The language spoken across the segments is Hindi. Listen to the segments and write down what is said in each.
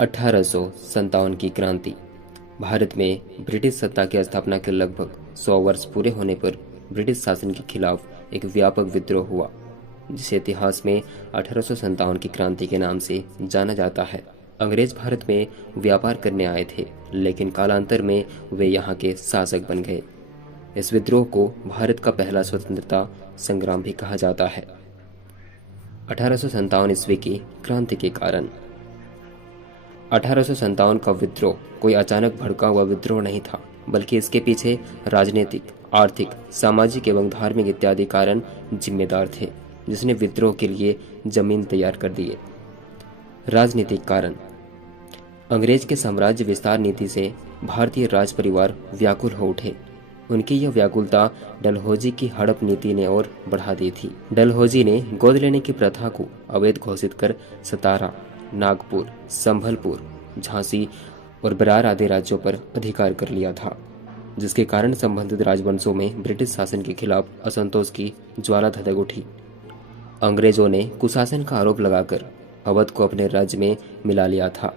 1857 की क्रांति। भारत में ब्रिटिश सत्ता की स्थापना के लगभग 100 वर्ष पूरे होने पर ब्रिटिश शासन के खिलाफ एक व्यापक विद्रोह हुआ, जिसे इतिहास में 1857 की क्रांति के नाम से जाना जाता है। अंग्रेज भारत में व्यापार करने आए थे, लेकिन कालांतर में वे यहाँ के शासक बन गए। इस विद्रोह को भारत का पहला स्वतंत्रता संग्राम भी कहा जाता है। 1857 ईस्वी की क्रांति के कारण। 1857 का विद्रोह कोई अचानक भड़का हुआ विद्रोह नहीं था, बल्कि इसके पीछे राजनीतिक, आर्थिक, सामाजिक एवं धार्मिक इत्यादि कारण जिम्मेदार थे, जिसने विद्रोह के लिए जमीन तैयार कर दिए। राजनीतिक कारण। अंग्रेज के साम्राज्य विस्तार नीति से भारतीय राज परिवार व्याकुल हो उठे। उनकी यह व्याकुलता डलहौजी की हड़प नीति ने और बढ़ा दी थी। डलहौजी ने गोद लेने की प्रथा को अवैध घोषित कर सतारा, नागपुर, संभलपुर, झांसी और बरार आदि राज्यों पर अधिकार कर लिया था, जिसके कारण संबंधित राजवंशों में ब्रिटिश शासन के खिलाफ असंतोष की ज्वाला धधक उठी। अंग्रेजों ने कुशासन का आरोप लगाकर अवध को अपने राज्य में मिला लिया था।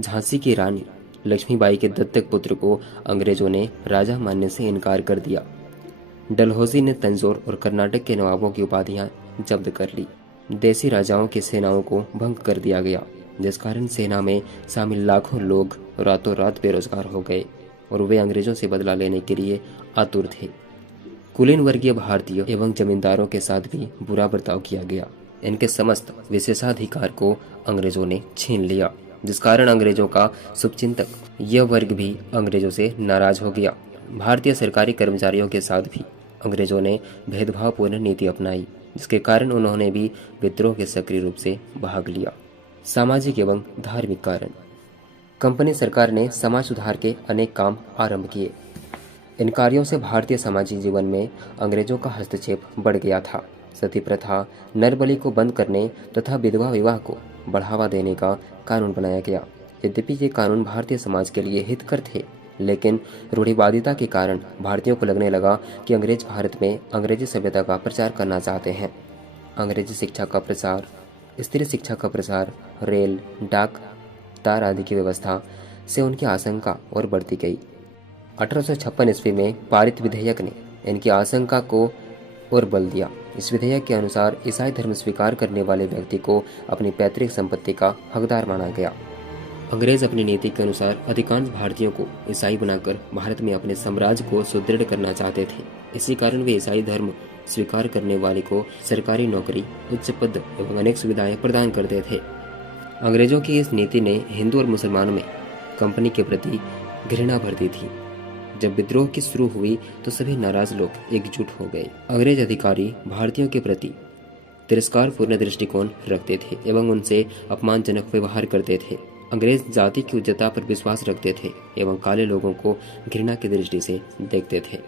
झांसी की रानी लक्ष्मीबाई के दत्तक पुत्र को अंग्रेजों ने राजा मानने से इनकार कर दिया। डलहौजी ने तंजौर और कर्नाटक के नवाबों की उपाधियां जब्त कर ली। देसी राजाओं की सेनाओं को भंग कर दिया गया, जिस कारण सेना में शामिल लाखों लोग रातों रात बेरोजगार हो गए और वे अंग्रेजों से बदला लेने के लिए आतुर थे। कुलीन वर्गीय भारतीय एवं जमींदारों के साथ भी बुरा बर्ताव किया गया। इनके समस्त विशेषाधिकार को अंग्रेजों ने छीन लिया, जिस कारण अंग्रेजों का शुभचिंतक यह वर्ग भी अंग्रेजों से नाराज हो गया। भारतीय सरकारी कर्मचारियों के साथ भी अंग्रेजों ने भेदभावपूर्ण नीति अपनाई, जिसके कारण उन्होंने भी विद्रोह के सक्रिय रूप से भाग लिया। सामाजिक एवं धार्मिक कारण। कंपनी सरकार ने समाज सुधार के अनेक काम आरंभ किए। इन कार्यों से भारतीय सामाजिक जीवन में अंग्रेजों का हस्तक्षेप बढ़ गया था। सती प्रथा, नरबलि को बंद करने तथा विधवा विवाह को बढ़ावा देने का कानून बनाया गया। यद्यपि ये कानून भारतीय समाज के लिए हितकर थे, लेकिन रूढ़िवादिता के कारण भारतीयों को लगने लगा कि अंग्रेज भारत में अंग्रेजी सभ्यता का प्रचार करना चाहते हैं। अंग्रेजी शिक्षा का प्रसार, स्त्री शिक्षा का प्रसार, रेल, डाक, तार आदि की व्यवस्था से उनकी आशंका और बढ़ती गई। 1856 ईस्वी में पारित विधेयक ने इनकी आशंका को और बल दिया। इस विधेयक के अनुसार ईसाई धर्म स्वीकार करने वाले व्यक्ति को अपनी पैतृक संपत्ति का हकदार माना गया। अंग्रेज अपनी नीति के अनुसार अधिकांश भारतीयों को ईसाई बनाकर भारत में अपने साम्राज्य को सुदृढ़ करना चाहते थे। इसी कारण वे ईसाई धर्म स्वीकार करने वाले को सरकारी नौकरी, उच्च पद एवं अनेक सुविधाएं प्रदान करते थे। अंग्रेजों की इस नीति ने हिंदू और मुसलमानों में कंपनी के प्रति घृणा भर दी थी। जब विद्रोह की शुरू हुई तो सभी नाराज लोग एकजुट हो गए। अंग्रेज अधिकारी भारतीयों के प्रति तिरस्कारपूर्ण दृष्टिकोण रखते थे एवं उनसे अपमानजनक व्यवहार करते थे। अंग्रेज जाति की उच्चता पर विश्वास रखते थे एवं काले लोगों को घृणा की दृष्टि से देखते थे।